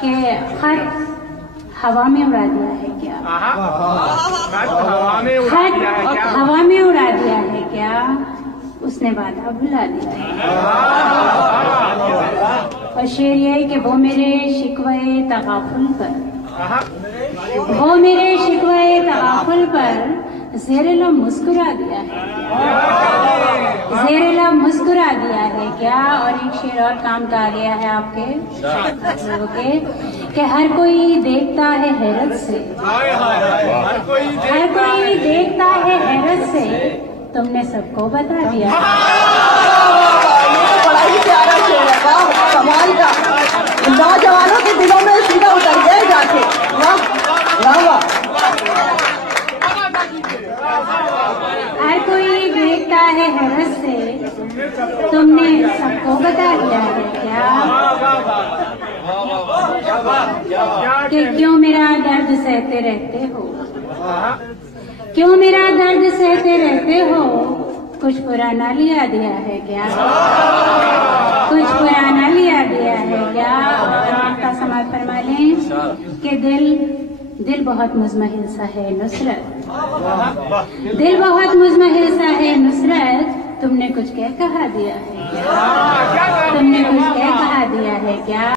कि खत हवा में उड़ा दिया है क्या? खत हवा में उड़ा दिया है क्या? हवा में उड़ा दिया है क्या? उसने वादा भुला दिया है। और शेर ये है कि वो मेरे शिकवे तगाफुल पर, वो मेरे शिकवे तगाफुल पर ज़ेरे लब मुस्कुरा दिया है क्या? ज़ेरे लब मुस्कुरा दिया है क्या? और एक शेर और काम का आ गया है आपके लोगों के कि हर कोई देखता है हैरत से, हर कोई देखता है हैरत से, तुमने सबको बता दिया। ये तो बड़ा ही प्यारा शेर है, वाह कमाल का, नौजवानों के दिलों में सीधा उतर गए जाके, वाह वाह वाह। हर कोई देखता है हैरत से, तुमने सबको बता दिया है क्या? कि क्यों मेरा दर्द सहते रहते हो, क्यों मेरा दर्द सहते रहते हो, कुछ पुराना लिया दिया है क्या? कुछ पुराना लिया दिया है क्या? आपका समाज फरमा लें कि दिल बहुत मुज़महिल सा है नुसरत, दिल बहुत मुज़महिल सा है नुसरत, तुमने कुछ कह कहा दिया है क्या? तुमने कुछ कह कहा दिया है क्या?